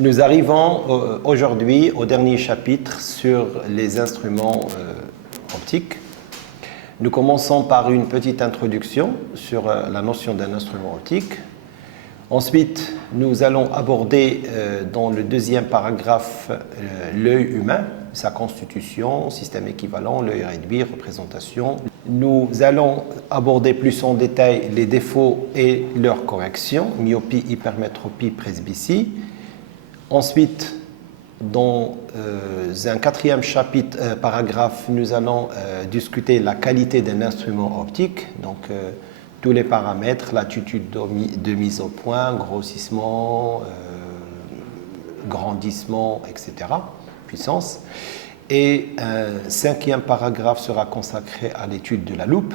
Nous arrivons aujourd'hui au dernier chapitre sur les instruments optiques. Nous commençons par une petite introduction sur la notion d'un instrument optique. Ensuite, nous allons aborder dans le deuxième paragraphe l'œil humain, sa constitution, système équivalent, l'œil réduit, représentation. Nous allons aborder plus en détail les défauts et leurs corrections, myopie, hypermétropie, presbytie. Ensuite, dans un quatrième paragraphe, nous allons discuter la qualité d'un instrument optique, donc tous les paramètres, l'attitude de mise au point, grossissement, grandissement, etc., puissance. Et un cinquième paragraphe sera consacré à l'étude de la loupe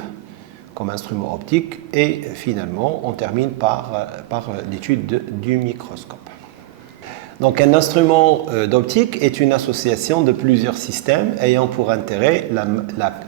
comme instrument optique. Et finalement, on termine par l'étude du microscope. Donc, un instrument d'optique est une association de plusieurs systèmes ayant pour intérêt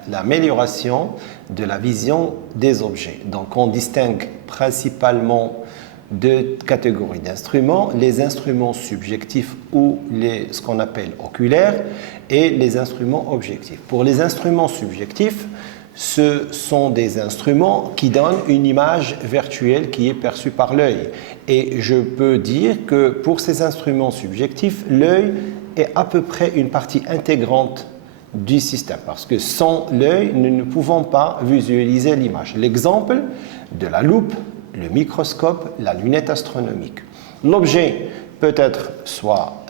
l'amélioration de la vision des objets. Donc, on distingue principalement deux catégories d'instruments, les instruments subjectifs ou ce qu'on appelle oculaires et les instruments objectifs. Pour les instruments subjectifs, ce sont des instruments qui donnent une image virtuelle qui est perçue par l'œil. Et je peux dire que pour ces instruments subjectifs, l'œil est à peu près une partie intégrante du système, parce que sans l'œil, nous ne pouvons pas visualiser l'image. L'exemple de la loupe, le microscope, la lunette astronomique. L'objet peut être soit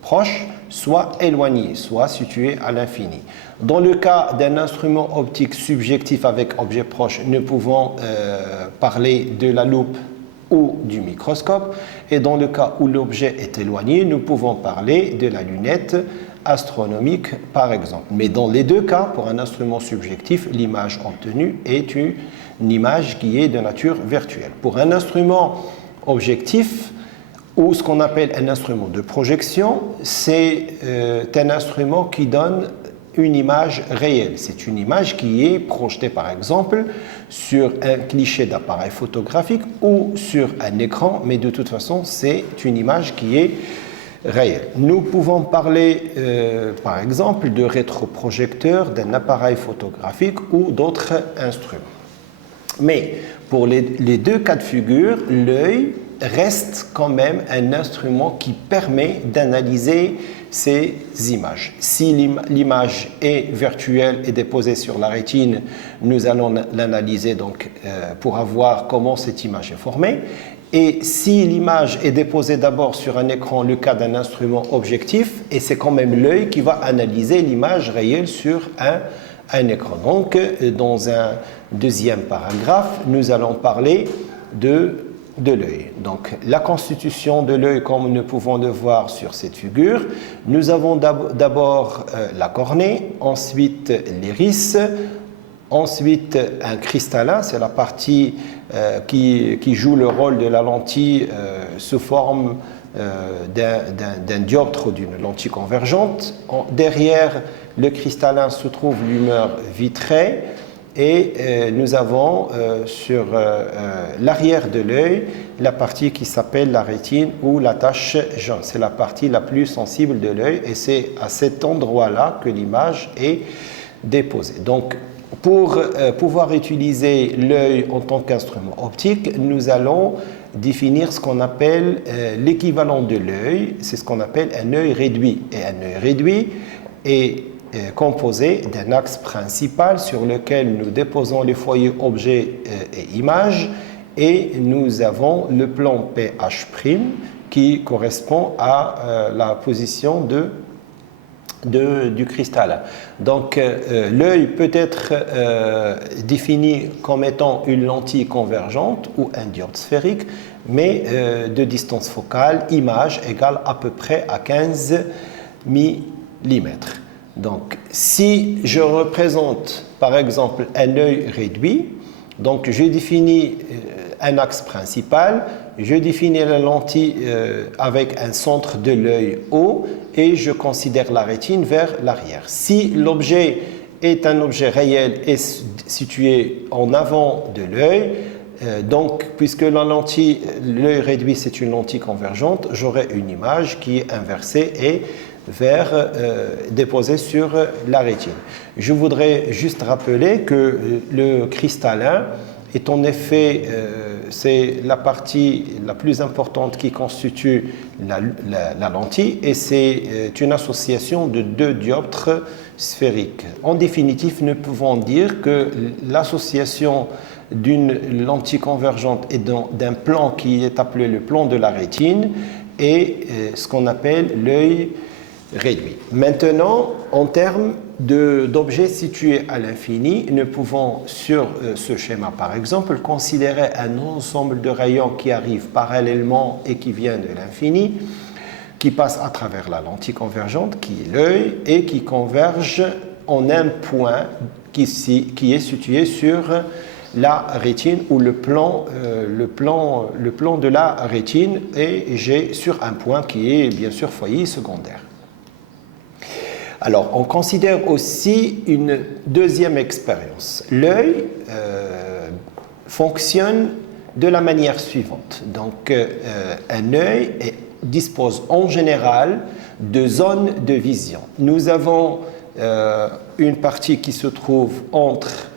proche, soit éloigné, soit situé à l'infini. Dans le cas d'un instrument optique subjectif avec objet proche, nous pouvons parler de la loupe ou du microscope. Et dans le cas où l'objet est éloigné, nous pouvons parler de la lunette astronomique, par exemple. Mais dans les deux cas, pour un instrument subjectif, l'image obtenue est une image qui est de nature virtuelle. Pour un instrument objectif, ou ce qu'on appelle un instrument de projection, c'est un instrument qui donne une image réelle. C'est une image qui est projetée, par exemple, sur un cliché d'appareil photographique ou sur un écran, mais de toute façon, c'est une image qui est réelle. Nous pouvons parler, par exemple, de rétroprojecteur, d'un appareil photographique ou d'autres instruments. Mais pour les deux cas de figure, l'œil reste quand même un instrument qui permet d'analyser ces images. Si l'image est virtuelle et déposée sur la rétine, nous allons l'analyser donc pour voir comment cette image est formée. Et si l'image est déposée d'abord sur un écran, le cas d'un instrument objectif, et c'est quand même l'œil qui va analyser l'image réelle sur un écran. Donc, dans un deuxième paragraphe, nous allons parler de l'œil. Donc, la constitution de l'œil, comme nous pouvons le voir sur cette figure, nous avons d'abord la cornée, ensuite l'iris, ensuite un cristallin, c'est la partie qui joue le rôle de la lentille sous forme d'un dioptre ou d'une lentille convergente. Derrière le cristallin se trouve l'humeur vitrée. Et nous avons sur l'arrière de l'œil la partie qui s'appelle la rétine ou la tache jaune. C'est la partie la plus sensible de l'œil et c'est à cet endroit-là que l'image est déposée. Donc, pour pouvoir utiliser l'œil en tant qu'instrument optique, nous allons définir ce qu'on appelle l'équivalent de l'œil. C'est ce qu'on appelle un œil réduit. Et un œil réduit est composé d'un axe principal sur lequel nous déposons les foyers objets et images et nous avons le plan PH' qui correspond à la position du cristal. Donc l'œil peut être défini comme étant une lentille convergente ou un dioptre sphérique, mais de distance focale, image égale à peu près à 15 mm. Donc, si je représente, par exemple, un œil réduit, donc je définis un axe principal, je définis la lentille avec un centre de l'œil haut et je considère la rétine vers l'arrière. Si l'objet est un objet réel et situé en avant de l'œil, Donc, puisque la lentille, l'œil réduit, c'est une lentille convergente, j'aurai une image qui est inversée et déposée sur la rétine. Je voudrais juste rappeler que le cristallin est en effet, c'est la partie la plus importante qui constitue la lentille, et c'est une association de deux dioptres sphériques. En définitive, nous pouvons dire que l'association d'une lentille convergente et d'un plan qui est appelé le plan de la rétine est ce qu'on appelle l'œil réduit. Maintenant, en termes d'objets situés à l'infini, nous pouvons sur ce schéma par exemple considérer un ensemble de rayons qui arrivent parallèlement et qui viennent de l'infini, qui passent à travers la lentille convergente qui est l'œil et qui convergent en un point qui est situé sur la rétine ou le plan de la rétine, et j'ai sur un point qui est bien sûr foyer secondaire. Alors, on considère aussi une deuxième expérience. L'œil fonctionne de la manière suivante. Donc, un œil dispose en général de zones de vision. Nous avons une partie qui se trouve entre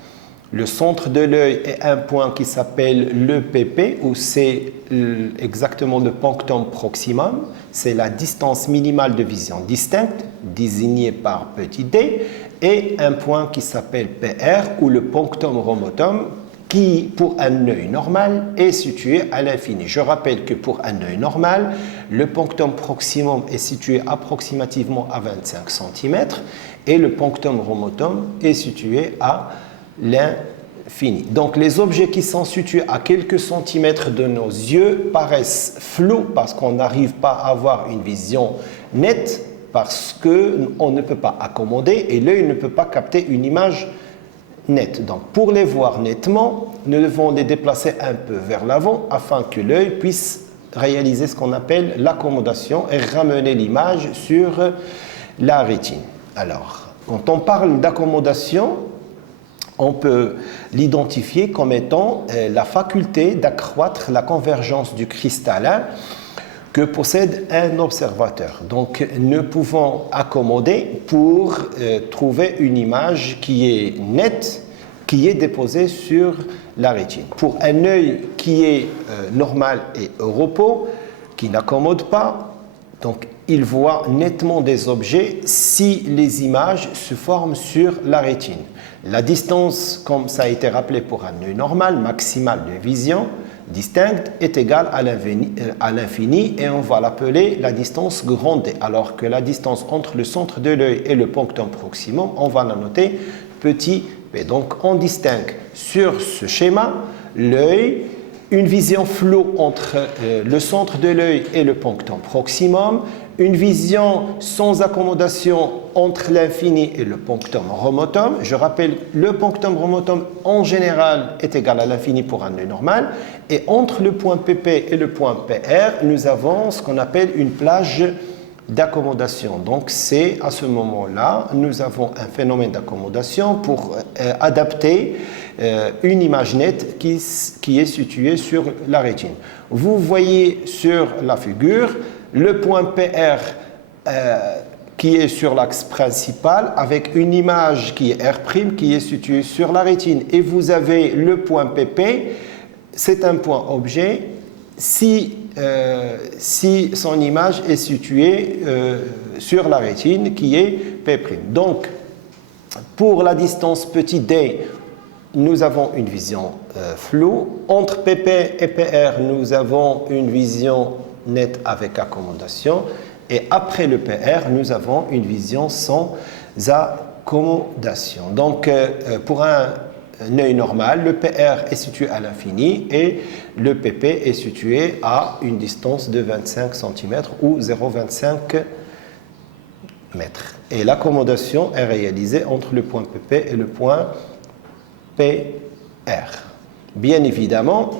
le centre de l'œil et un point qui s'appelle le PP, où c'est exactement le punctum proximum, c'est la distance minimale de vision distincte, désignée par petit d, et un point qui s'appelle PR, ou le punctum remotum, qui, pour un œil normal, est situé à l'infini. Je rappelle que pour un œil normal, le punctum proximum est situé approximativement à 25 cm, et le punctum remotum est situé à l'infini. Donc les objets qui sont situés à quelques centimètres de nos yeux paraissent flous parce qu'on n'arrive pas à avoir une vision nette, parce qu'on ne peut pas accommoder et l'œil ne peut pas capter une image nette. Donc pour les voir nettement, nous devons les déplacer un peu vers l'avant afin que l'œil puisse réaliser ce qu'on appelle l'accommodation et ramener l'image sur la rétine. Alors, quand on parle d'accommodation, on peut l'identifier comme étant la faculté d'accroître la convergence du cristallin que possède un observateur. Donc, nous pouvons accommoder pour trouver une image qui est nette, qui est déposée sur la rétine. Pour un œil qui est normal et au repos, qui n'accommode pas, donc il voit nettement des objets si les images se forment sur la rétine. La distance, comme ça a été rappelé pour un œil normal, maximale de vision distincte, est égale à l'infini, et on va l'appeler la distance grand D, alors que la distance entre le centre de l'œil et le punctum proximum, on va la noter petit p. Donc on distingue sur ce schéma l'œil, une vision floue entre le centre de l'œil et le punctum proximum, une vision sans accommodation entre l'infini et le punctum remotum. Je rappelle, le punctum remotum en général est égal à l'infini pour un œil normal, et entre le point PP et le point PR, nous avons ce qu'on appelle une plage d'accommodation. Donc c'est à ce moment-là, nous avons un phénomène d'accommodation pour adapter une image nette qui est située sur la rétine. Vous voyez sur la figure le point PR qui est sur l'axe principal avec une image qui est R' qui est située sur la rétine, et vous avez le point PP, c'est un point objet si son image est située sur la rétine qui est P'. Donc, pour la distance petit d, nous avons une vision floue. Entre PP et PR, nous avons une vision nette avec accommodation. Et après le PR, nous avons une vision sans accommodation. Donc, pour un œil normal, le PR est situé à l'infini et le PP est situé à une distance de 25 cm ou 0,25 m. Et l'accommodation est réalisée entre le point PP et le point PR. Bien évidemment,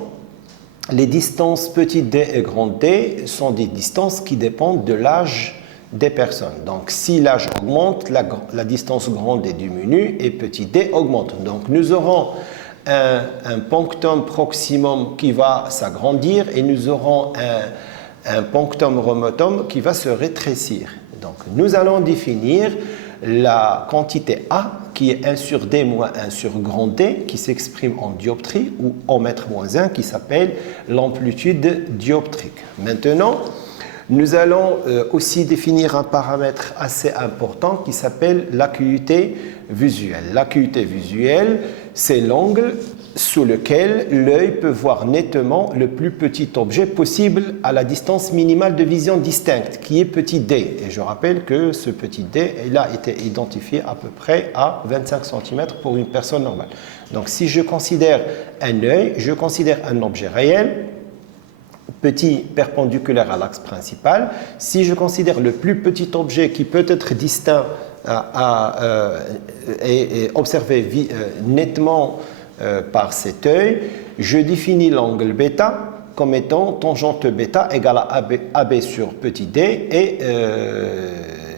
les distances petit d et grand d sont des distances qui dépendent de l'âge des personnes. Donc, si l'âge augmente, la distance grand d diminue et petit d augmente. Donc, nous aurons un punctum proximum qui va s'agrandir et nous aurons un punctum remotum qui va se rétrécir. Donc, nous allons définir la quantité A qui est 1 sur D moins 1 sur grand D qui s'exprime en dioptrie ou en mètre moins 1 qui s'appelle l'amplitude dioptrique. Maintenant, nous allons aussi définir un paramètre assez important qui s'appelle l'acuité visuelle. L'acuité visuelle, c'est l'angle sous lequel l'œil peut voir nettement le plus petit objet possible à la distance minimale de vision distincte, qui est petit d. Et je rappelle que ce petit d, il a été identifié à peu près à 25 cm pour une personne normale. Donc si je considère un œil, je considère un objet réel, petit perpendiculaire à l'axe principal. Si je considère le plus petit objet qui peut être distinct et observé nettement par cet œil, je définis l'angle bêta comme étant tangente bêta égale à AB sur petit d et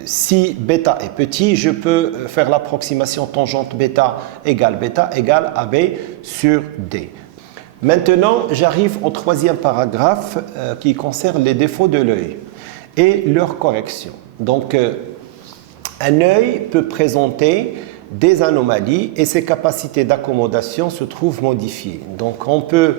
si bêta est petit, je peux faire l'approximation tangente bêta égale AB sur d. Maintenant, j'arrive au troisième paragraphe qui concerne les défauts de l'œil et leur correction. Donc, un œil peut présenter des anomalies et ses capacités d'accommodation se trouvent modifiées. Donc, on peut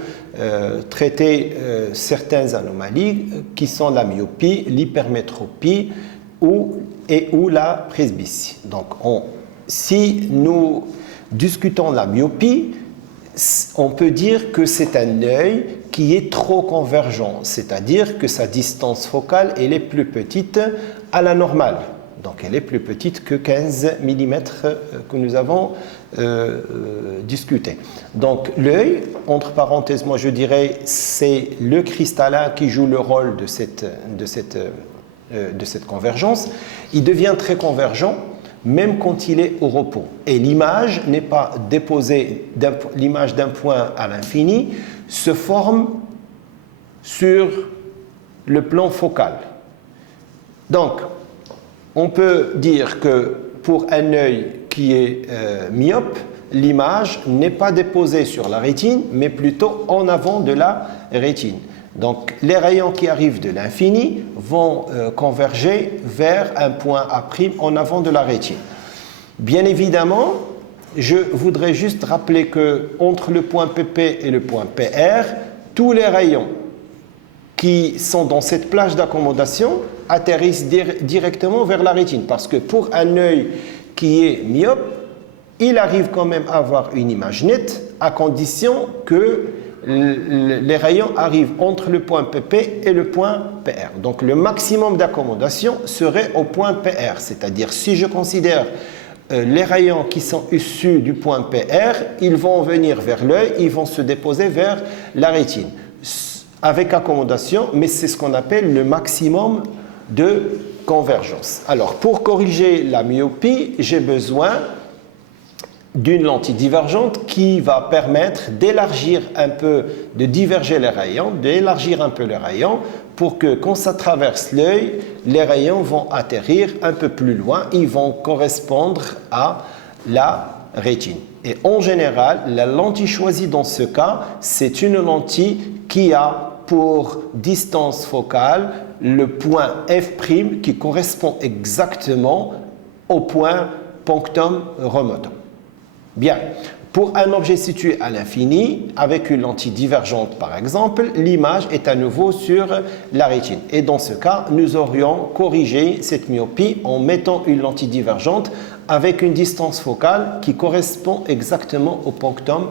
traiter certaines anomalies qui sont la myopie, l'hypermétropie ou la presbytie. Donc, si nous discutons la myopie, on peut dire que c'est un œil qui est trop convergent, c'est-à-dire que sa distance focale elle est plus petite à la normale. Donc elle est plus petite que 15 mm que nous avons discuté. Donc l'œil, entre parenthèses, moi je dirais, c'est le cristallin qui joue le rôle de cette convergence. Il devient très convergent même quand il est au repos. Et l'image n'est pas déposée, l'image d'un point à l'infini se forme sur le plan focal. Donc, on peut dire que pour un œil qui est myope, l'image n'est pas déposée sur la rétine, mais plutôt en avant de la rétine. Donc, les rayons qui arrivent de l'infini vont converger vers un point A' en avant de la rétine. Bien évidemment, je voudrais juste rappeler que entre le point PP et le point PR, tous les rayons qui sont dans cette plage d'accommodation atterrissent directement vers la rétine. Parce que pour un œil qui est myope, il arrive quand même à avoir une image nette à condition que les rayons arrivent entre le point PP et le point PR. Donc le maximum d'accommodation serait au point PR, c'est-à-dire si je considère les rayons qui sont issus du point PR, ils vont venir vers l'œil, ils vont se déposer vers la rétine avec accommodation, mais c'est ce qu'on appelle le maximum de convergence. Alors pour corriger la myopie, j'ai besoin d'une lentille divergente qui va permettre d'élargir un peu, de diverger les rayons, d'élargir un peu les rayons pour que quand ça traverse l'œil, les rayons vont atterrir un peu plus loin, ils vont correspondre à la rétine. Et en général, la lentille choisie dans ce cas, c'est une lentille qui a pour distance focale le point F' qui correspond exactement au point punctum remotum. Bien, pour un objet situé à l'infini, avec une lentille divergente par exemple, l'image est à nouveau sur la rétine. Et dans ce cas, nous aurions corrigé cette myopie en mettant une lentille divergente avec une distance focale qui correspond exactement au punctum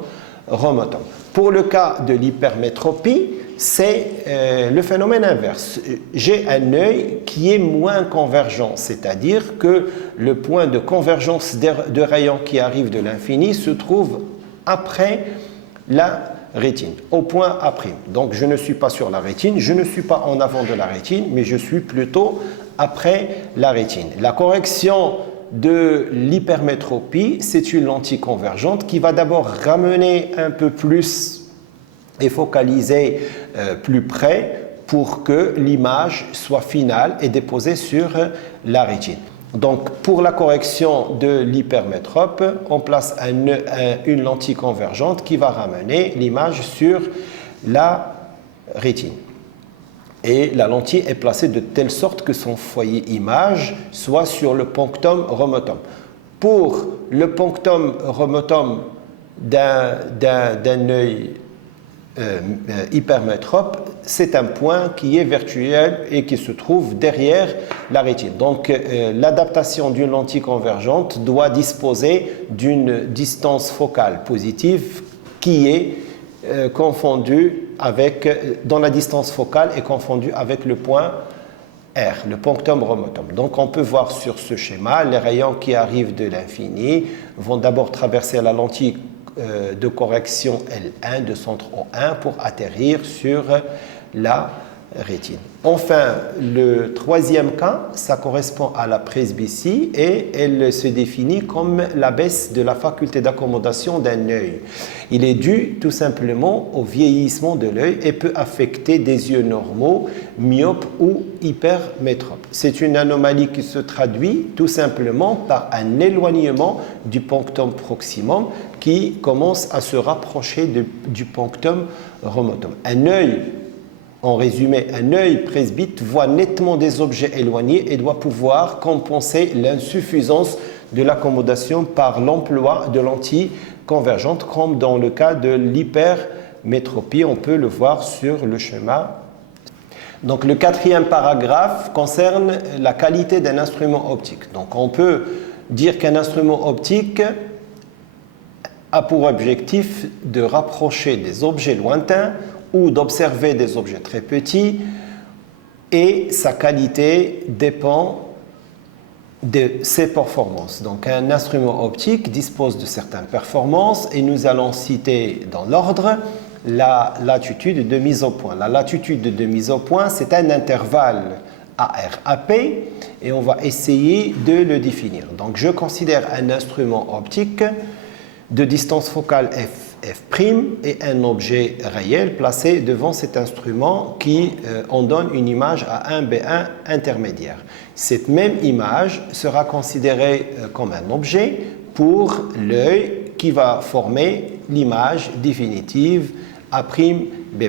remotum. Pour le cas de l'hypermétropie, c'est le phénomène inverse. J'ai un œil qui est moins convergent, c'est-à-dire que le point de convergence de rayons qui arrive de l'infini se trouve après la rétine, au point A'. Donc je ne suis pas sur la rétine, je ne suis pas en avant de la rétine, mais je suis plutôt après la rétine. La correction de l'hypermétropie, c'est une lentille convergente qui va d'abord ramener un peu plus et focaliser plus près pour que l'image soit finale et déposée sur la rétine. Donc, pour la correction de l'hypermétrope, on place une lentille convergente qui va ramener l'image sur la rétine. Et la lentille est placée de telle sorte que son foyer image soit sur le punctum remotum. Pour le punctum remotum d'un œil hypermétrope, c'est un point qui est virtuel et qui se trouve derrière la rétine. Donc, l'adaptation d'une lentille convergente doit disposer d'une distance focale positive qui est confondue avec, dont la distance focale est confondue avec le point R, le punctum remotum. Donc, on peut voir sur ce schéma, les rayons qui arrivent de l'infini vont d'abord traverser la lentille de correction L1 de centre O1 pour atterrir sur la rétine. Enfin, le troisième cas, ça correspond à la presbytie et elle se définit comme la baisse de la faculté d'accommodation d'un œil. Il est dû tout simplement au vieillissement de l'œil et peut affecter des yeux normaux, myopes ou hypermétropes. C'est une anomalie qui se traduit tout simplement par un éloignement du punctum proximum qui commence à se rapprocher du punctum remotum. Un œil, en résumé, un œil presbyte voit nettement des objets éloignés et doit pouvoir compenser l'insuffisance de l'accommodation par l'emploi de lentilles convergentes, comme dans le cas de l'hypermétropie. On peut le voir sur le schéma. Donc, le quatrième paragraphe concerne la qualité d'un instrument optique. Donc, on peut dire qu'un instrument optique a pour objectif de rapprocher des objets lointains ou d'observer des objets très petits, et sa qualité dépend de ses performances. Donc, un instrument optique dispose de certaines performances et nous allons citer dans l'ordre la latitude de mise au point. La latitude de mise au point, c'est un intervalle AR-AP et on va essayer de le définir. Donc, je considère un instrument optique de distance focale f' et un objet réel placé devant cet instrument qui en donne une image à 1B1 intermédiaire. Cette même image sera considérée comme un objet pour l'œil qui va former l'image définitive A'B'.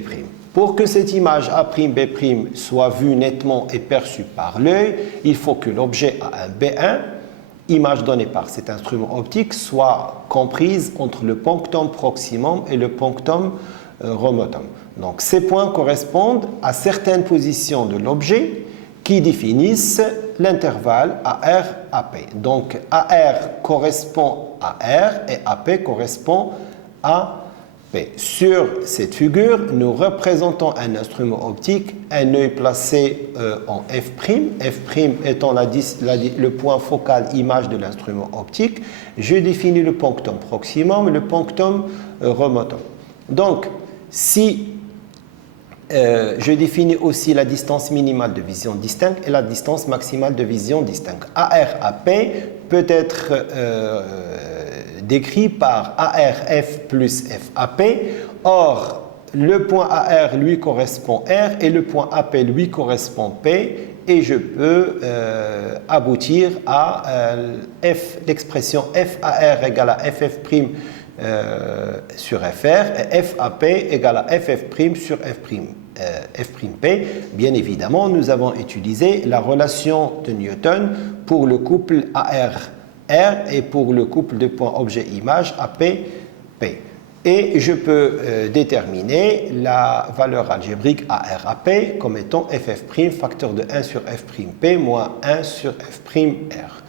Pour que cette image A'B' soit vue nettement et perçue par l'œil, il faut que l'objet A1B1, image donnée par cet instrument optique, soit comprise entre le punctum proximum et le punctum remotum. Donc, ces points correspondent à certaines positions de l'objet qui définissent l'intervalle AR-AP. Donc, AR correspond à R et AP correspond à P. Sur cette figure, nous représentons un instrument optique, un œil placé en F' étant le point focal image de l'instrument optique. Je définis le punctum proximum et le punctum remotum. Donc, si je définis aussi la distance minimale de vision distincte et la distance maximale de vision distincte. AR-AP peut être décrit par ARF plus FAP. Or, le point AR lui correspond R et le point AP lui correspond P. Et je peux aboutir à l'expression FAR égale à FF' sur FR et FAP égale à FF' sur F'P. Bien évidemment, nous avons utilisé la relation de Newton pour le couple AR-R et pour le couple de points objet-image AP-P. Et je peux déterminer la valeur algébrique AR-AP comme étant FF' facteur de 1 sur F'P moins 1 sur F'R.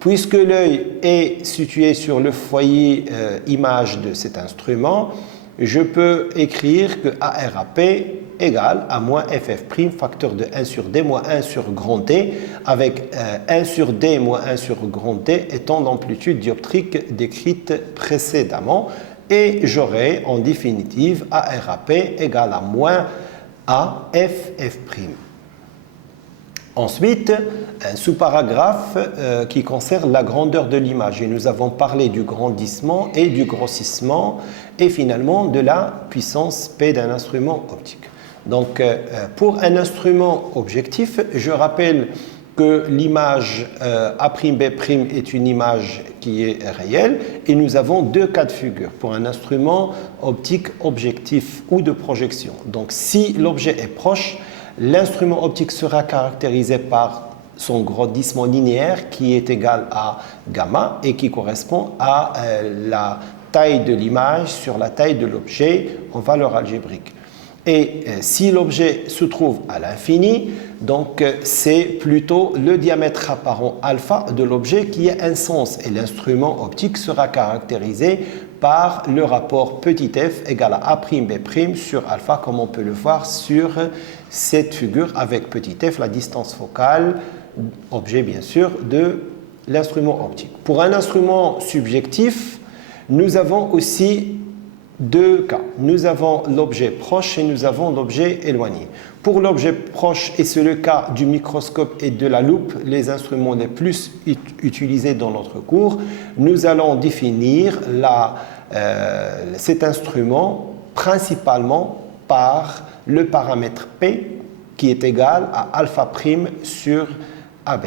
Puisque l'œil est situé sur le foyer image de cet instrument, je peux écrire que AR-AP égale à moins FF' facteur de 1 sur D moins 1 sur grand D, avec 1 sur D moins 1 sur grand D étant l'amplitude dioptrique décrite précédemment. Et j'aurai en définitive AR-AP égale à moins AFF'. Ensuite, un sous-paragraphe qui concerne la grandeur de l'image. Et nous avons parlé du grandissement et du grossissement et finalement de la puissance P d'un instrument optique. Donc, pour un instrument objectif, je rappelle que l'image A'B' est une image qui est réelle, et nous avons deux cas de figure pour un instrument optique objectif ou de projection. Donc si l'objet est proche, l'instrument optique sera caractérisé par son grandissement linéaire qui est égal à gamma et qui correspond à la taille de l'image sur la taille de l'objet en valeur algébrique. Et si l'objet se trouve à l'infini, donc c'est plutôt le diamètre apparent alpha de l'objet qui a un sens, et l'instrument optique sera caractérisé par le rapport petit f égale à A'B' sur alpha, comme on peut le voir sur cette figure avec petit f, la distance focale, objet bien sûr, de l'instrument optique. Pour un instrument subjectif, nous avons aussi deux cas. Nous avons l'objet proche et nous avons l'objet éloigné. Pour l'objet proche, et c'est le cas du microscope et de la loupe, les instruments les plus utilisés dans notre cours, nous allons définir cet instrument principalement par le paramètre P qui est égal à alpha prime sur AB.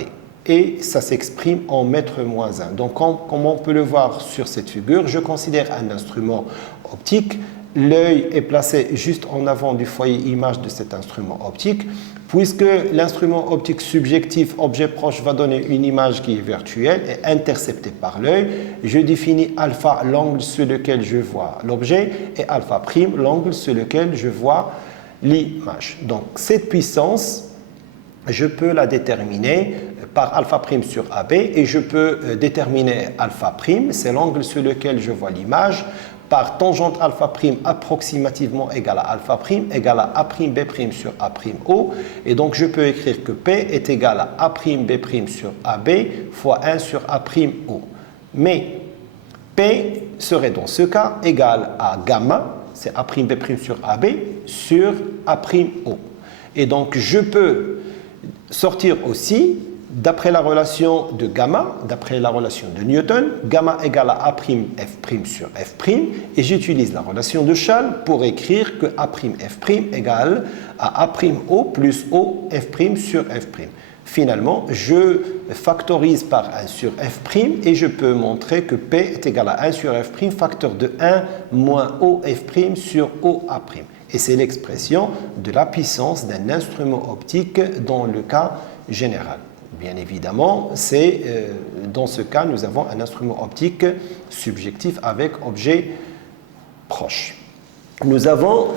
Et ça s'exprime en mètre moins 1. Donc, comme on peut le voir sur cette figure, je considère un instrument optique. L'œil est placé juste en avant du foyer image de cet instrument optique. Puisque l'instrument optique subjectif objet proche va donner une image qui est virtuelle et interceptée par l'œil, je définis alpha l'angle sur lequel je vois l'objet et alpha prime l'angle sur lequel je vois l'image. Donc, cette puissance, je peux la déterminer par alpha prime sur AB et je peux déterminer alpha prime, c'est l'angle sur lequel je vois l'image, par tangente alpha prime approximativement égale à alpha prime égale à A'B' sur A'O, et donc je peux écrire que P est égal à A'B' sur AB fois 1 sur A'O. Mais P serait dans ce cas égal à gamma, c'est A'B' sur AB, sur A'O. Et donc je peux sortir aussi, d'après la relation de gamma, d'après la relation de Newton, gamma égale à A'F' sur F', et j'utilise la relation de Schall pour écrire que A'F' égale à A'O plus O'F' sur F'. Finalement, je factorise par 1 sur F' et je peux montrer que P est égal à 1 sur F', facteur de 1 moins OF' sur OA'. Et c'est l'expression de la puissance d'un instrument optique dans le cas général. Bien évidemment, dans ce cas, nous avons un instrument optique subjectif avec objet proche. Nous avons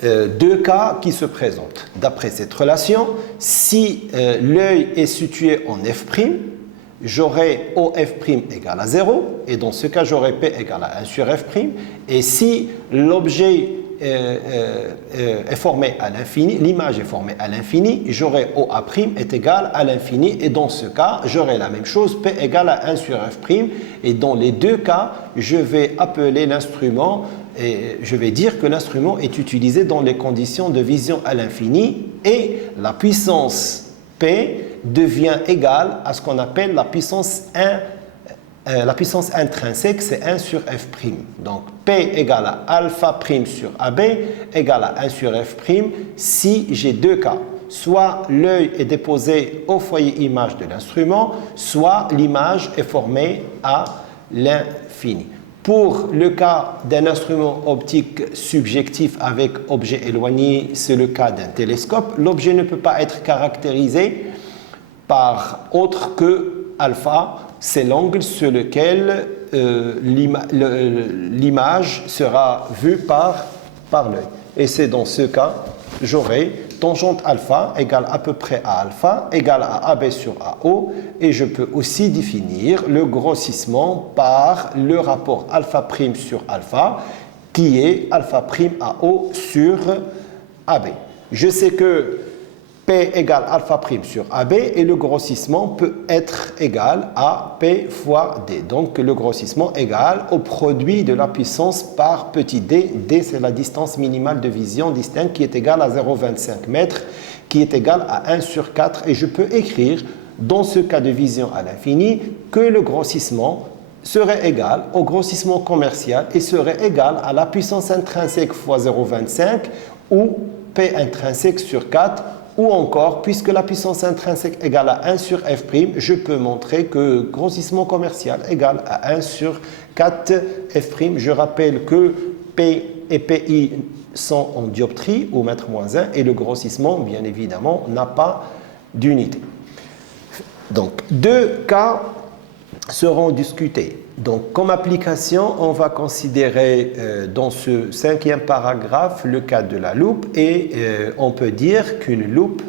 deux cas qui se présentent. D'après cette relation, si l'œil est situé en F', j'aurai OF' égale à 0, et dans ce cas, j'aurai P égale à 1 sur F', et si l'objet est formé à l'infini, l'image est formée à l'infini, j'aurai OA' est égal à l'infini, et dans ce cas, j'aurai la même chose, P égale à 1 sur F', et dans les deux cas, je vais appeler l'instrument, et je vais dire que l'instrument est utilisé dans les conditions de vision à l'infini, et la puissance P devient égale à ce qu'on appelle la puissance intrinsèque, c'est 1 sur F'. Donc, P égale à alpha prime sur AB égale à 1 sur F' si j'ai deux cas. Soit l'œil est déposé au foyer image de l'instrument, soit l'image est formée à l'infini. Pour le cas d'un instrument optique subjectif avec objet éloigné, c'est le cas d'un télescope. L'objet ne peut pas être caractérisé par autre que alpha, c'est l'angle sur lequel l'image sera vue par l'œil. Et c'est dans ce cas, j'aurai tangente alpha égale à peu près à alpha égale à AB sur AO, et je peux aussi définir le grossissement par le rapport alpha prime sur alpha qui est alpha prime AO sur AB. Je sais que P égale alpha prime sur AB et le grossissement peut être égal à P fois D. Donc le grossissement égal au produit de la puissance par petit d. D c'est la distance minimale de vision distincte qui est égale à 0,25 mètres, qui est égale à 1 sur 4. Et je peux écrire dans ce cas de vision à l'infini que le grossissement serait égal au grossissement commercial et serait égal à la puissance intrinsèque fois 0,25 ou P intrinsèque sur 4 Ou encore, puisque la puissance intrinsèque égale à 1 sur f', je peux montrer que grossissement commercial égale à 1 sur 4 f'. Je rappelle que P et PI sont en dioptrie ou mètre moins 1 et le grossissement, bien évidemment, n'a pas d'unité. Donc, deux cas seront discutés. Donc, comme application, on va considérer dans ce 5e paragraphe le cas de la loupe et on peut dire qu'une loupe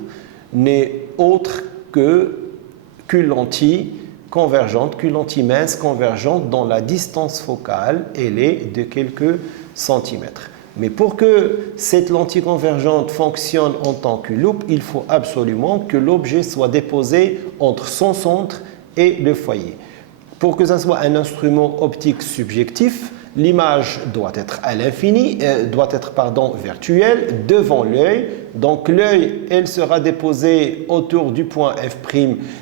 n'est autre qu'une lentille convergente, qu'une lentille mince convergente dont la distance focale elle est de quelques centimètres. Mais pour que cette lentille convergente fonctionne en tant que loupe, il faut absolument que l'objet soit déposé entre son centre et le foyer. Pour que ça soit un instrument optique subjectif, l'image doit être à l'infini, virtuelle, devant l'œil. Donc l'œil, elle sera déposée autour du point f'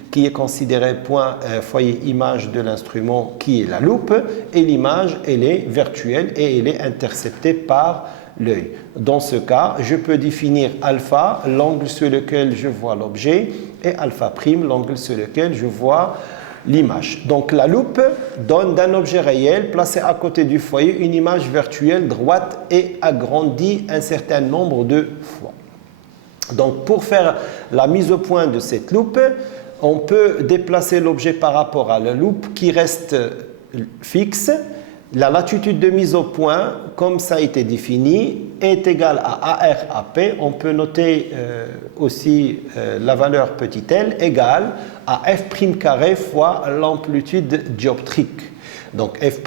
qui est considéré point foyer image de l'instrument qui est la loupe. Et l'image, elle est virtuelle et elle est interceptée par l'œil. Dans ce cas, je peux définir alpha, l'angle sur lequel je vois l'objet, et alpha', l'angle sur lequel je vois l'image. Donc la loupe donne d'un objet réel placé à côté du foyer une image virtuelle droite et agrandie un certain nombre de fois. Donc pour faire la mise au point de cette loupe, on peut déplacer l'objet par rapport à la loupe qui reste fixe. La latitude de mise au point, comme ça a été défini, est égale à ARAP. On peut noter aussi la valeur petit l égale à f' carré fois l'amplitude dioptrique. Donc f'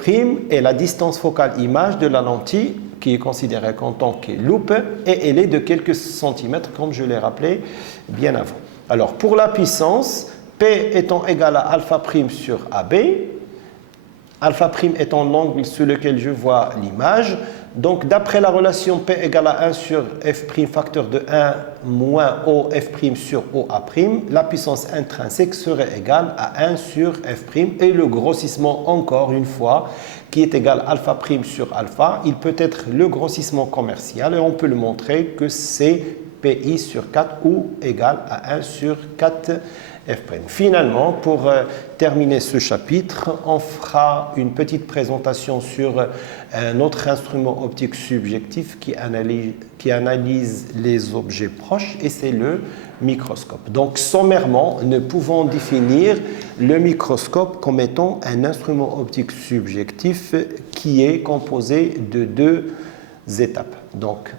est la distance focale image de la lentille qui est considérée en tant que loupe et elle est de quelques centimètres comme je l'ai rappelé bien avant. Alors pour la puissance, P étant égal à alpha' sur AB, alpha' étant l'angle sur lequel je vois l'image. Donc, d'après la relation P égale à 1 sur f' facteur de 1 moins OF' sur OA', la puissance intrinsèque serait égale à 1 sur f' et le grossissement, encore une fois, qui est égal à alpha' sur alpha, il peut être le grossissement commercial et on peut le montrer que c'est PI sur 4 ou égal à 1 sur 4 f'. Finalement, pour terminer ce chapitre, on fera une petite présentation sur un autre instrument optique subjectif qui analyse les objets proches et c'est le microscope. Donc sommairement, nous pouvons définir le microscope comme étant un instrument optique subjectif qui est composé de deux étapes. Donc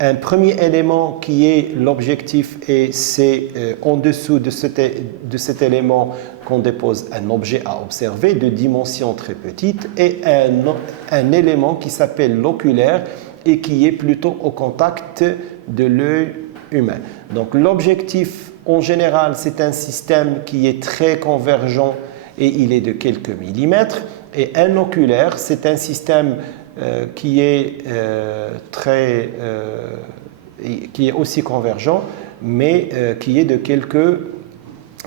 un premier élément qui est l'objectif et c'est en dessous de cet élément qu'on dépose un objet à observer de dimension très petite et un élément qui s'appelle l'oculaire et qui est plutôt au contact de l'œil humain. Donc l'objectif en général c'est un système qui est très convergent et il est de quelques millimètres et un oculaire c'est un système qui est aussi convergent, mais qui est de quelques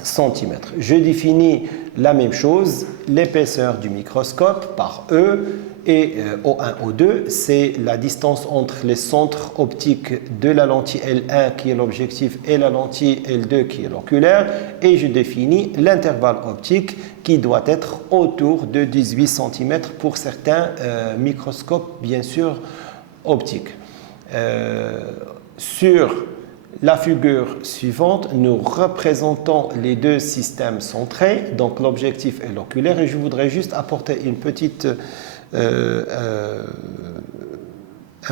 centimètres. Je définis la même chose, l'épaisseur du microscope par E, et O1, O2, c'est la distance entre les centres optiques de la lentille L1 qui est l'objectif et la lentille L2 qui est l'oculaire, et je définis l'intervalle optique qui doit être autour de 18 cm pour certains microscopes, bien sûr, optiques. Sur la figure suivante, nous représentons les deux systèmes centrés, donc l'objectif et l'oculaire, et je voudrais juste apporter un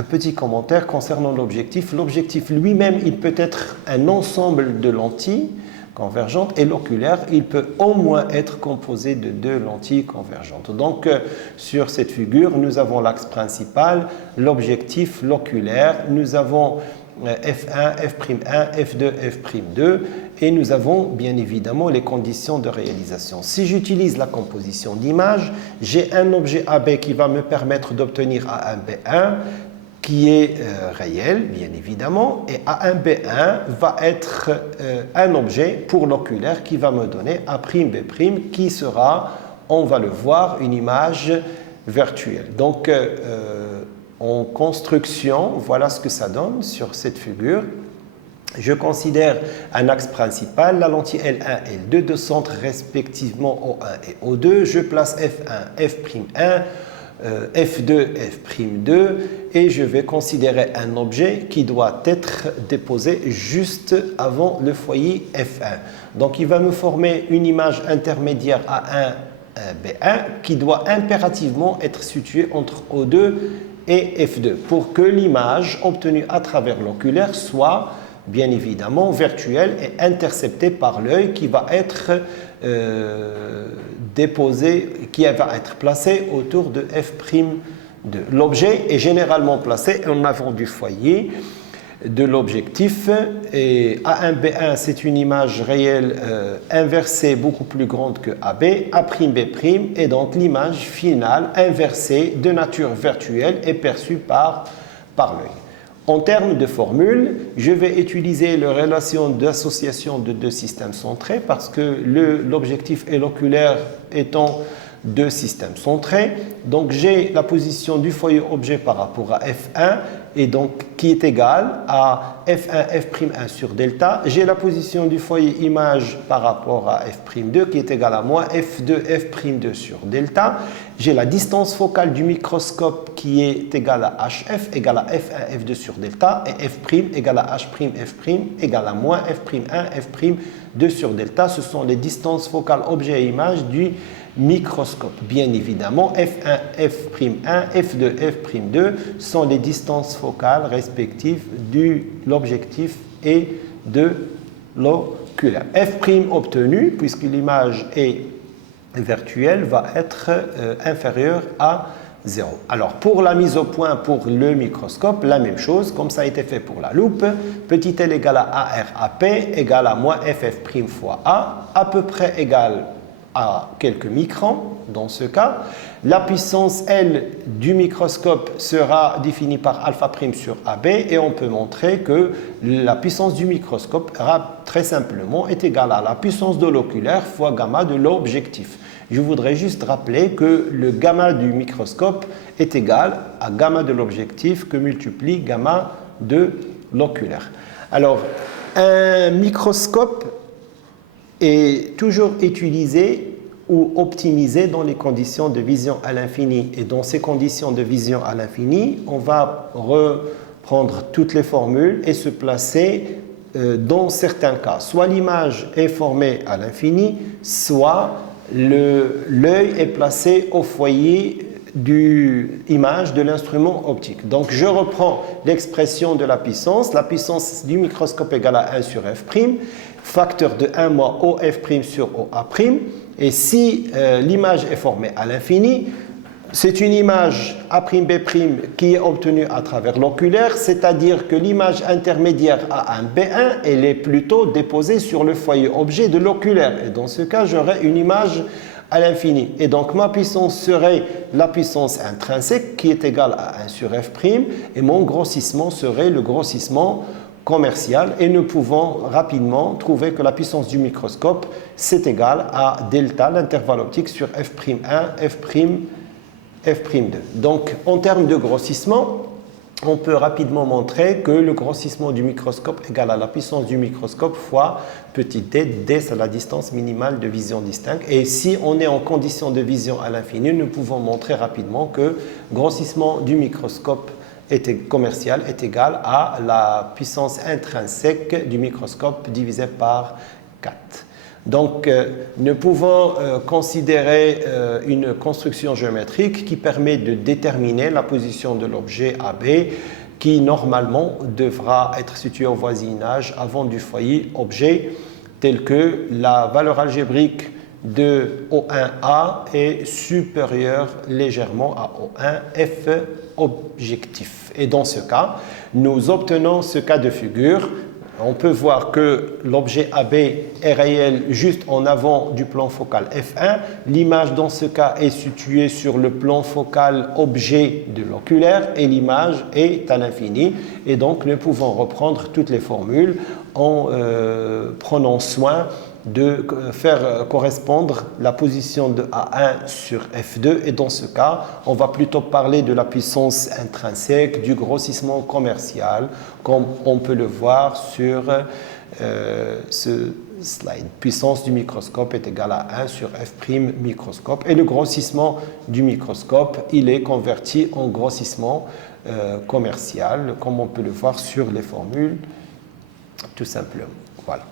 petit commentaire concernant l'objectif. L'objectif lui-même, il peut être un ensemble de lentilles convergentes et l'oculaire, il peut au moins être composé de deux lentilles convergentes. Donc, sur cette figure, nous avons l'axe principal, l'objectif, l'oculaire, nous avons F1, F'1, F2, F'2 et nous avons bien évidemment les conditions de réalisation. Si j'utilise la composition d'image, j'ai un objet AB qui va me permettre d'obtenir A1B1 qui est réel bien évidemment et A1B1 va être un objet pour l'oculaire qui va me donner A'B' qui sera, on va le voir, une image virtuelle. Donc en construction, voilà ce que ça donne sur cette figure. Je considère un axe principal, la lentille L1 et L2 de centre respectivement O1 et O2. Je place F1, F'1, F2, F'2 et je vais considérer un objet qui doit être déposé juste avant le foyer F1. Donc il va me former une image intermédiaire A1, B1 qui doit impérativement être située entre O2 et F2 pour que l'image obtenue à travers l'oculaire soit bien évidemment virtuelle et interceptée par l'œil qui va être déposé, qui va être placé autour de F'2. L'objet est généralement placé en avant du foyer de l'objectif et A1B1 c'est une image réelle inversée beaucoup plus grande que AB, A'B' et donc l'image finale inversée de nature virtuelle est perçue par l'œil. En termes de formule, je vais utiliser la relation d'association de deux systèmes centrés parce que l'objectif et l'oculaire étant deux systèmes centrés. Donc j'ai la position du foyer objet par rapport à F1 et donc qui est égale à F1, F'1 sur delta. J'ai la position du foyer image par rapport à F'2 qui est égale à moi F2, F'2 sur delta. J'ai la distance focale du microscope qui est égale à HF égale à F1, F2 sur delta et F' égale à H', F' égale à moins F'1, F'2 sur delta. Ce sont les distances focales objet et image du microscope. Bien évidemment, F1, F'1, F2, F'2 sont les distances focales respectives de l'objectif et de l'oculaire. F' obtenu, puisque l'image est virtuelle, va être inférieure à 0. Alors, pour la mise au point pour le microscope, la même chose, comme ça a été fait pour la loupe, petit l égale à ARAP égale à moins FF' fois A, à peu près égale à quelques microns dans ce cas. La puissance L du microscope sera définie par alpha' sur AB et on peut montrer que la puissance du microscope très simplement est égale à la puissance de l'oculaire fois gamma de l'objectif. Je voudrais juste rappeler que le gamma du microscope est égal à gamma de l'objectif que multiplie gamma de l'oculaire. Alors, un microscope est toujours utilisé ou optimisé dans les conditions de vision à l'infini. Et dans ces conditions de vision à l'infini, on va reprendre toutes les formules et se placer dans certains cas. Soit l'image est formée à l'infini, soit l'œil est placé au foyer de l'image de l'instrument optique. Donc je reprends l'expression de la puissance du microscope égale à 1 sur F', facteur de 1 moins OF' sur OA', et si l'image est formée à l'infini, c'est une image A'B' qui est obtenue à travers l'oculaire, c'est-à-dire que l'image intermédiaire A1B1, elle est plutôt déposée sur le foyer objet de l'oculaire. Et dans ce cas, j'aurai une image à l'infini. Et donc ma puissance serait la puissance intrinsèque qui est égale à 1 sur F', et mon grossissement serait le grossissement commercial. Et nous pouvons rapidement trouver que la puissance du microscope, c'est égal à delta, l'intervalle optique sur F'1, F'2. Donc, en termes de grossissement, on peut rapidement montrer que le grossissement du microscope est égal à la puissance du microscope fois petit d. D, c'est la distance minimale de vision distincte. Et si on est en condition de vision à l'infini, nous pouvons montrer rapidement que le grossissement du microscope commercial est égal à la puissance intrinsèque du microscope divisé par 4. Donc, nous pouvons considérer une construction géométrique qui permet de déterminer la position de l'objet AB qui normalement devra être situé au voisinage avant du foyer objet, tel que la valeur algébrique de O1A est supérieure légèrement à O1F objectif. Et dans ce cas, nous obtenons ce cas de figure. On peut voir que l'objet AB est réel juste en avant du plan focal F1. L'image dans ce cas est située sur le plan focal objet de l'oculaire et l'image est à l'infini. Et donc nous pouvons reprendre toutes les formules en prenant soin de faire correspondre la position de A1 sur F2 et dans ce cas, on va plutôt parler de la puissance intrinsèque du grossissement commercial comme on peut le voir sur ce slide. Puissance du microscope est égale à 1 sur F' microscope et le grossissement du microscope, il est converti en grossissement commercial comme on peut le voir sur les formules tout simplement. Voilà.